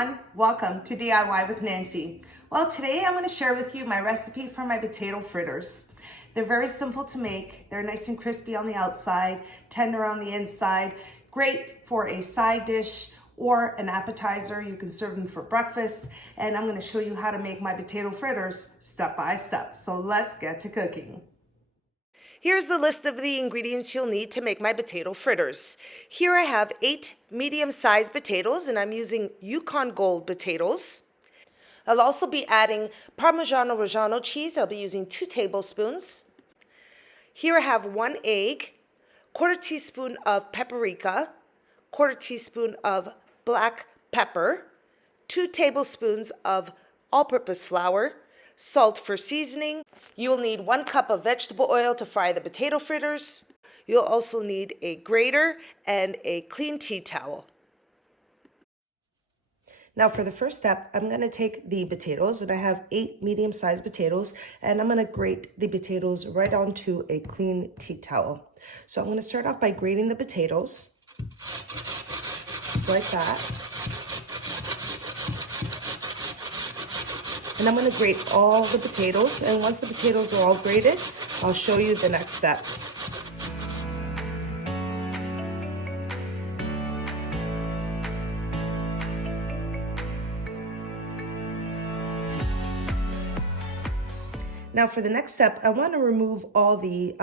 everyone, welcome to DIY with Nancy. Well, today I'm going to share with you my recipe for my potato fritters. They're very simple to make. They're nice and crispy on the outside, tender on the inside, great for a side dish or an appetizer. You can serve them for breakfast, and I'm going to show you how to make my potato fritters step by step. So let's get to cooking. Here's the list of the ingredients you'll need to make my potato fritters. Here I have 8 medium-sized potatoes, and I'm using Yukon Gold potatoes. I'll also be adding Parmigiano Reggiano cheese. I'll be using 2 tablespoons. Here I have 1 egg, 1/4 teaspoon of paprika, 1/4 teaspoon of black pepper, 2 tablespoons of all-purpose flour, salt for seasoning. You'll need 1 cup of vegetable oil to fry the potato fritters. You'll also need a grater and a clean tea towel. Now for the first step, I'm going to take the potatoes, and I have 8 medium-sized potatoes, and I'm going to grate the potatoes right onto a clean tea towel. So I'm going to start off by grating the potatoes, just like that. And I'm going to grate all the potatoes, and once the potatoes are all grated, I'll show you the next step. Now for the next step, I want to remove all the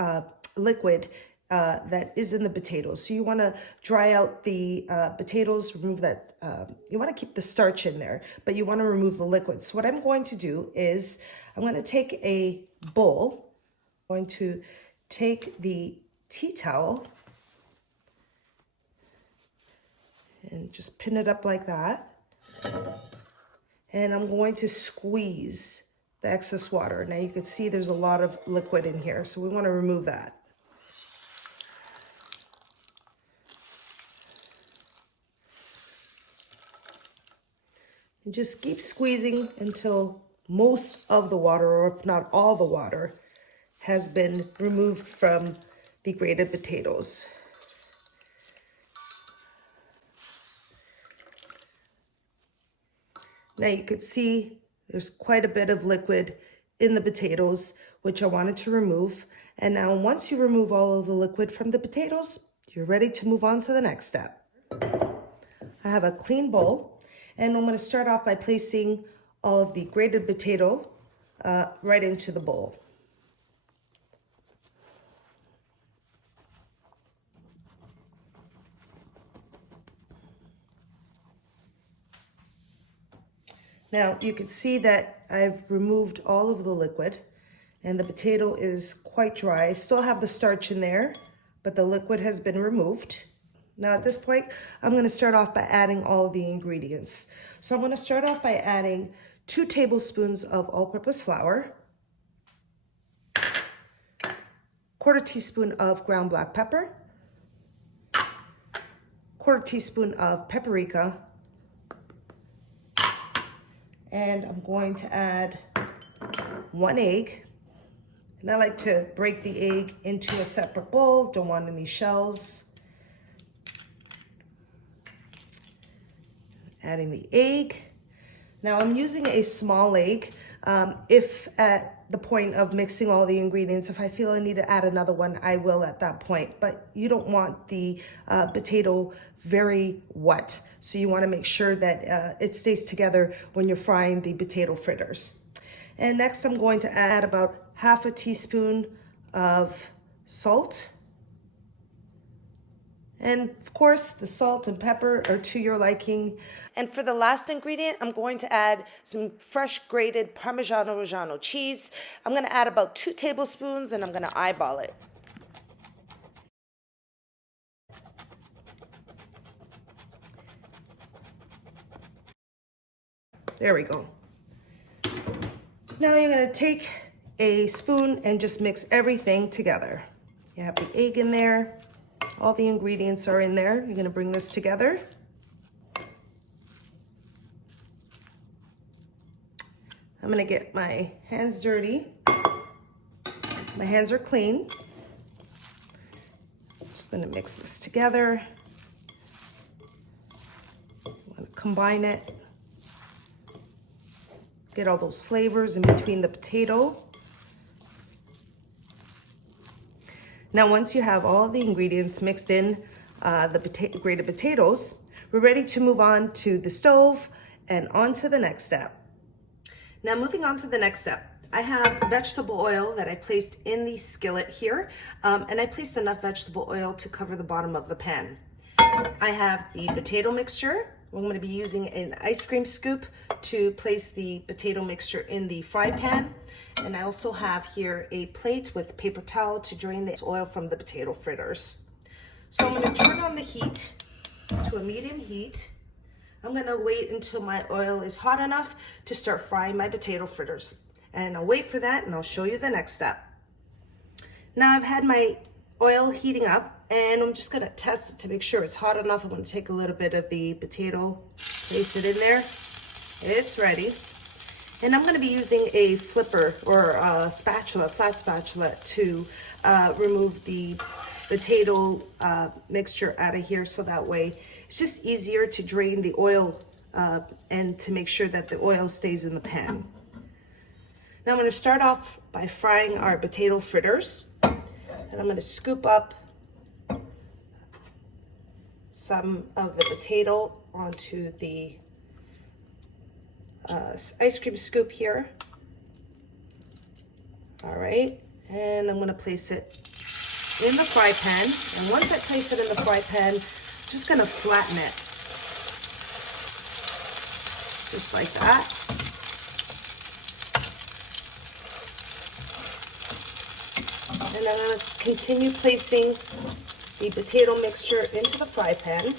liquid that is in the potatoes. So you want to dry out the potatoes, remove that. You want to keep the starch in there, but you want to remove the liquid. So what I'm going to do is I'm going to take a bowl. I'm going to take the tea towel and just pin it up like that. And I'm going to squeeze the excess water. Now you can see there's a lot of liquid in here, so we want to remove that. And just keep squeezing until most of the water, or if not all the water, has been removed from the grated potatoes. Now you could see there's quite a bit of liquid in the potatoes, which I wanted to remove. And now once you remove all of the liquid from the potatoes, you're ready to move on to the next step. I have a clean bowl, and I'm going to start off by placing all of the grated potato right into the bowl. Now you can see that I've removed all of the liquid, and the potato is quite dry. I still have the starch in there, but the liquid has been removed. Now at this point, I'm going to start off by adding all of the ingredients. So I'm going to start off by adding 2 tablespoons of all-purpose flour, 1/4 teaspoon of ground black pepper, 1/4 teaspoon of paprika, and I'm going to add 1 egg. And I like to break the egg into a separate bowl, don't want any shells. Adding the egg. Now I'm using a small egg. If at the point of mixing all the ingredients, if I feel I need to add another one, I will at that point. But you don't want the potato very wet. So you want to make sure that it stays together when you're frying the potato fritters. And next I'm going to add about 1/2 teaspoon of salt. And of course, the salt and pepper are to your liking. And for the last ingredient, I'm going to add some fresh grated Parmigiano Reggiano cheese. I'm going to add about 2 tablespoons, and I'm going to eyeball it. There we go. Now you're going to take a spoon and just mix everything together. You have the egg in there. All the ingredients are in there. You're going to bring this together. I'm going to get my hands dirty. My hands are clean. Just going to mix this together. I'm going to combine it. Get all those flavors in between the potato. Now, once you have all the ingredients mixed in the grated potatoes, we're ready to move on to the stove and on to the next step. Now, moving on to the next step, I have vegetable oil that I placed in the skillet here, and I placed enough vegetable oil to cover the bottom of the pan. I have the potato mixture. I'm going to be using an ice cream scoop to place the potato mixture in the fry pan. And I also have here a plate with paper towel to drain the oil from the potato fritters. So I'm going to turn on the heat to a medium heat. I'm going to wait until my oil is hot enough to start frying my potato fritters. And I'll wait for that and I'll show you the next step. Now I've had my oil heating up and I'm just going to test it to make sure it's hot enough. I'm going to take a little bit of the potato, place it in there. It's ready. And I'm going to be using a flipper or a spatula, flat spatula, to remove the potato mixture out of here, so that way it's just easier to drain the oil and to make sure that the oil stays in the pan. Now I'm going to start off by frying our potato fritters, and I'm going to scoop up some of the potato onto the ice cream scoop here. All right, and I'm going to place it in the fry pan, and once I place it in the fry pan, I'm just going to flatten it just like that. And I'm going to continue placing the potato mixture into the fry pan.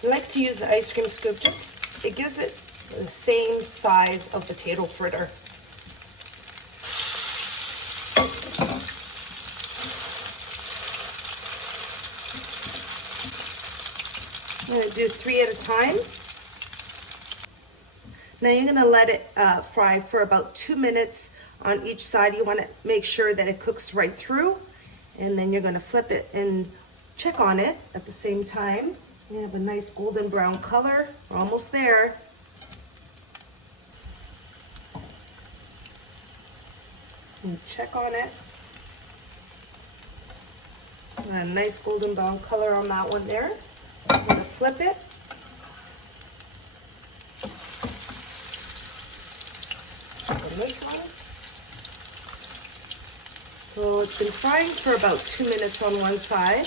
I like to use the ice cream scoop, just it gives it the same size of potato fritter. I'm going to do 3 at a time. Now you're going to let it fry for about 2 minutes on each side. You want to make sure that it cooks right through, and then you're going to flip it and check on it at the same time. You have a nice golden brown color. We're almost there. And check on it. A nice golden brown color on that one there. I'm going to flip it. And this one. So it's been frying for about 2 minutes on one side.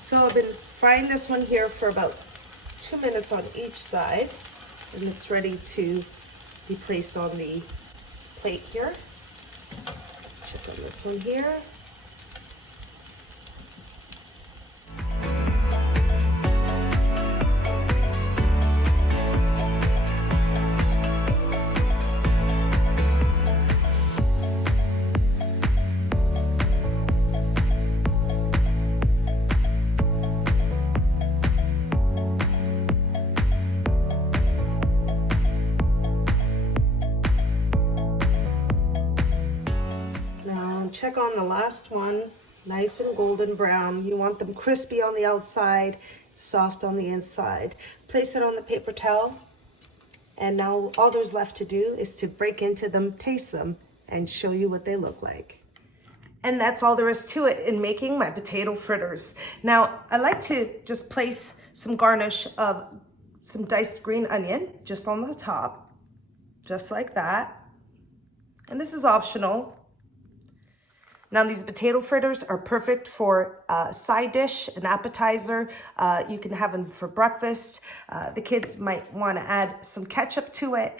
So I've been frying this one here for about 2 minutes on each side, and it's ready to be placed on the plate here. Check on this one here. Check on the last one, nice and golden brown. You want them crispy on the outside, soft on the inside. Place it on the paper towel, and now all there's left to do is to break into them, taste them, and show you what they look like. And that's all there is to it in making my potato fritters. Now, I like to just place some garnish of some diced green onion just on the top, just like that. And this is optional. Now these potato fritters are perfect for a side dish, an appetizer. You can have them for breakfast. The kids might want to add some ketchup to it.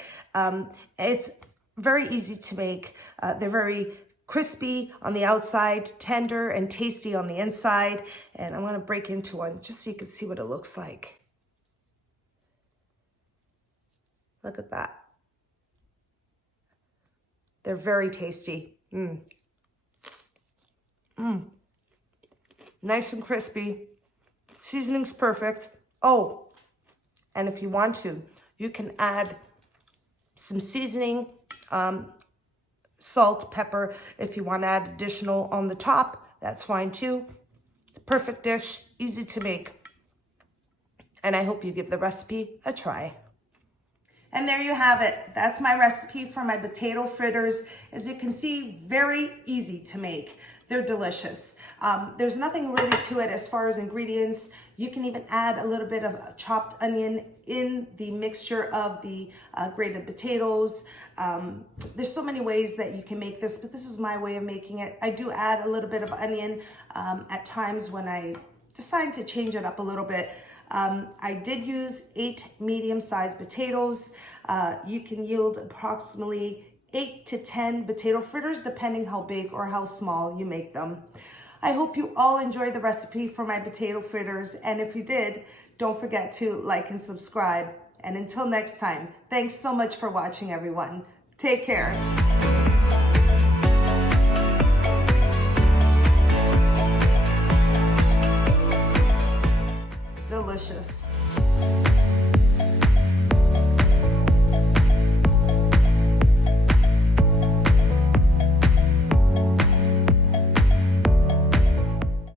It's very easy to make. They're very crispy on the outside, tender and tasty on the inside. And I want to break into one just so you can see what it looks like. Look at that. They're very tasty. Nice and crispy. Seasoning's perfect. Oh, and if you want to, you can add some seasoning, salt, pepper. If you want to add additional on the top, that's fine too. Perfect dish, easy to make. And I hope you give the recipe a try. And there you have it. That's my recipe for my potato fritters. As you can see, very easy to make. They're delicious. There's nothing really to it as far as ingredients. You can even add a little bit of chopped onion in the mixture of the grated potatoes. There's so many ways that you can make this, but this is my way of making it. I do add a little bit of onion at times when I decide to change it up a little bit. I did use 8 medium-sized potatoes. You can yield approximately 8 to 10 potato fritters, depending how big or how small you make them. I hope you all enjoyed the recipe for my potato fritters, and if you did, don't forget to like and subscribe. And until next time, thanks so much for watching, everyone. Take care. Delicious.